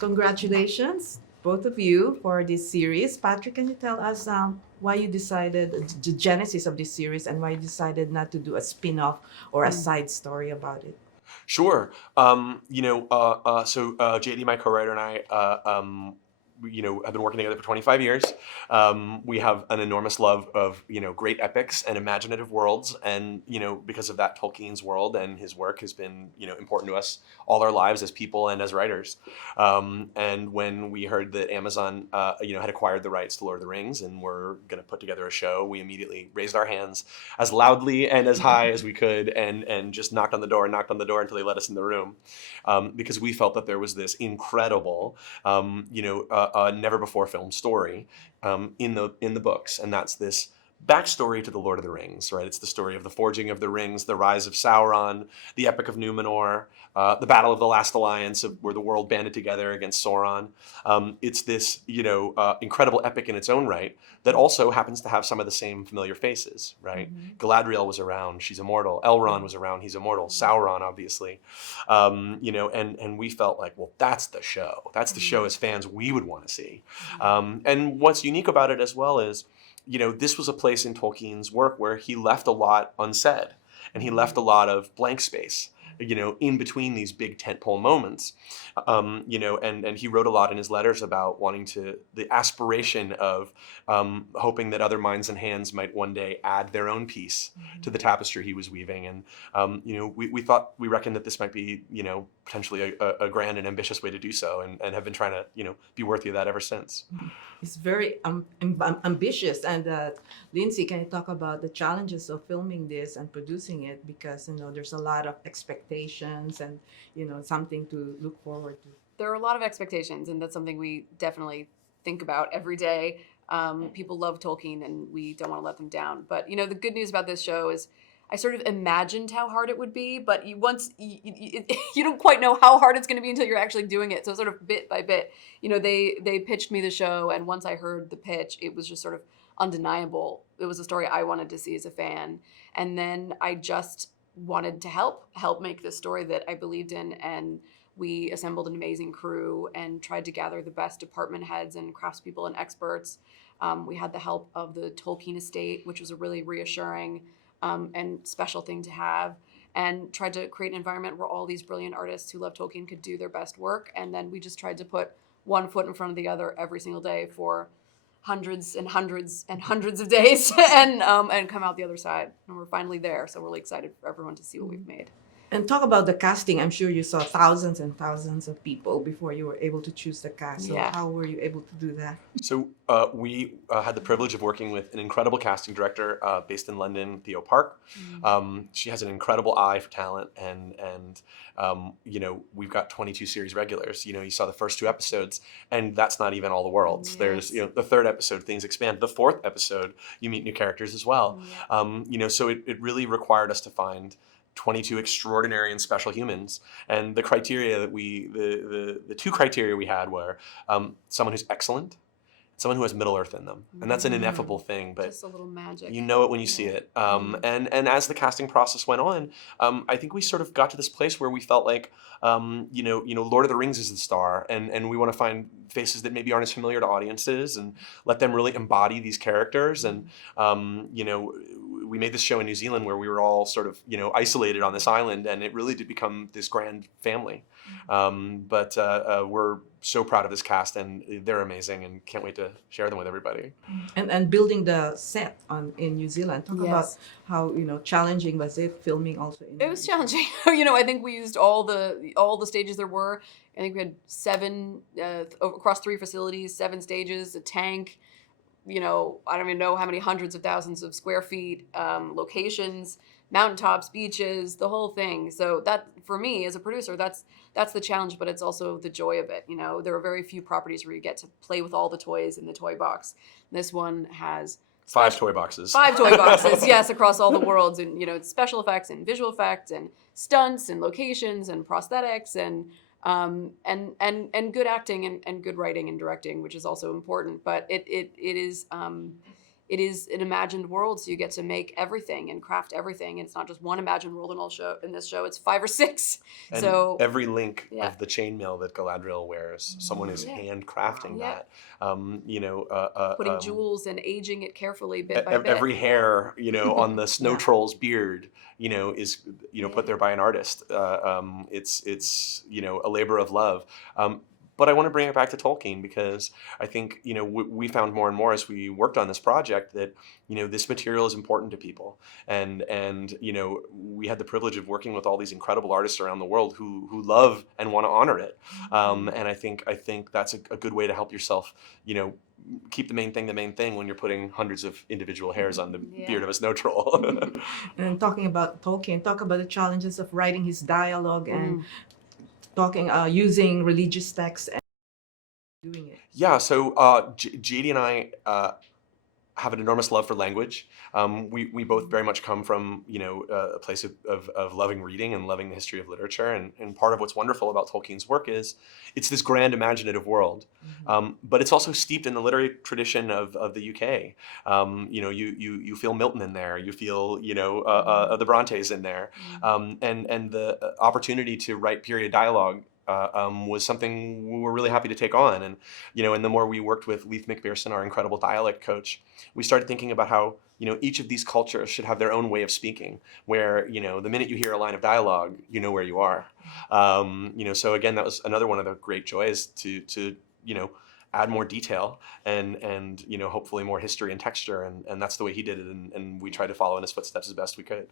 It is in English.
congratulations, both of you, for this series. Patrick, can you tell us why you decided the genesis of this series and why you decided not to do a spin-off or a side story about it? Sure. JD, my co-writer, and I, have been working together for 25 years. We have an enormous love of, great epics and imaginative worlds. And, because of that, Tolkien's world and his work has been, important to us all our lives as people and as writers. And when we heard that Amazon, had acquired the rights to Lord of the Rings and were going to put together a show, we immediately raised our hands as loudly and as high as we could and just knocked on the door until they let us in the room. Because we felt that there was this incredible, never before filmed story in the books, and that's this backstory to the Lord of the Rings, right? It's the story of the forging of the rings, the rise of Sauron, the Epic of Numenor, the Battle of the Last Alliance, where the world banded together against Sauron. It's this, incredible epic in its own right that also happens to have some of the same familiar faces, right? Mm-hmm. Galadriel was around; she's immortal. Elrond was around; he's immortal. Sauron, obviously, and we felt like, well, that's the show. That's the show as fans we would want to see. And what's unique about it as well is, this was a place in Tolkien's work where he left a lot unsaid, and he left a lot of blank space, in between these big tentpole moments. And he wrote a lot in his letters about wanting the aspiration of hoping that other minds and hands might one day add their own piece to the tapestry he was weaving. And, we reckoned that this might be, potentially a grand and ambitious way to do so, and have been trying to, be worthy of that ever since. It's very ambitious. And Lindsey, can you talk about the challenges of filming this and producing it? Because, there's a lot of expectations and, something to look forward to. There are a lot of expectations, and that's something we definitely think about every day. People love Tolkien, and we don't want to let them down. But, the good news about this show is I sort of imagined how hard it would be, but you don't quite know how hard it's going to be until you're actually doing it. So sort of bit by bit, they pitched me the show, and once I heard the pitch, it was just sort of undeniable. It was a story I wanted to see as a fan, and then I just wanted to help make this story that I believed in, and we assembled an amazing crew and tried to gather the best department heads and craftspeople and experts. We had the help of the Tolkien estate, which was a really reassuring and special thing to have, and tried to create an environment where all these brilliant artists who love Tolkien could do their best work. And then we just tried to put one foot in front of the other every single day for hundreds and hundreds and hundreds of days and come out the other side. And we're finally there. So we're really excited for everyone to see what we've made. And talk about the casting. I'm sure you saw thousands and thousands of people before you were able to choose the cast. So how were you able to do that? So we had the privilege of working with an incredible casting director based in London, Theo Park. She has an incredible eye for talent, and we've got 22 series regulars. You saw the first 2 episodes, and that's not even all the worlds. Yes. There's the 3rd episode, things expand. The 4th episode, you meet new characters as well. Yeah. So it really required us to find 22 extraordinary and special humans, and the criteria that the 2 criteria we had were someone who's excellent, someone who has Middle Earth in them, and that's an ineffable thing, but just a little magic. You know it when you see it. And as the casting process went on, I think we sort of got to this place where we felt like, Lord of the Rings is the star, and we want to find faces that maybe aren't as familiar to audiences and let them really embody these characters. And we made this show in New Zealand where we were all sort of, isolated on this island, and it really did become this grand family. But we're so proud of this cast, and they're amazing, and can't wait to share them with everybody. And building the set in New Zealand. Talk about how challenging was it filming also. It was challenging. I think we used all the stages there were. I think we had 7 across 3 facilities, 7 stages, a tank. I don't even know how many hundreds of thousands of square feet, locations, mountaintops, beaches, the whole thing. So that, for me as a producer, that's the challenge, but it's also the joy of it. There are very few properties where you get to play with all the toys in the toy box. This one has 5 toy boxes. 5 toy boxes, yes, across all the worlds, and it's special effects and visual effects and stunts and locations and prosthetics and good acting and good writing and directing, which is also important. But it is it is an imagined world, so you get to make everything and craft everything, and it's not just one imagined world in this show, it's 5 or 6. And So every link yeah. of the chainmail that Galadriel wears, someone is Yeah. handcrafting Yeah. that. Putting jewels and aging it carefully bit by bit. Every hair, on the snow Yeah. troll's beard, is, put Yeah. there by an artist. It's a labor of love. But I want to bring it back to Tolkien because I think, we found more and more as we worked on this project that, this material is important to people. And we had the privilege of working with all these incredible artists around the world who love and want to honor it. And I think that's a good way to help yourself, keep the main thing when you're putting hundreds of individual hairs on the beard of a snow troll. And talking about Tolkien, talk about the challenges of writing his dialogue and talking, using religious texts and doing it. Yeah, so JD and I have an enormous love for language. We both very much come from a place of loving reading and loving the history of literature. And part of what's wonderful about Tolkien's work is it's this grand imaginative world, but it's also steeped in the literary tradition of the UK. You feel Milton in there. You feel the Brontes in there, and the opportunity to write period dialogue was something we were really happy to take on. And the more we worked with Leith McPherson, our incredible dialect coach, we started thinking about how each of these cultures should have their own way of speaking, where the minute you hear a line of dialogue, you know where you are. So again, that was another one of the great joys to add more detail and hopefully more history and texture, and that's the way he did it, and we tried to follow in his footsteps as best we could.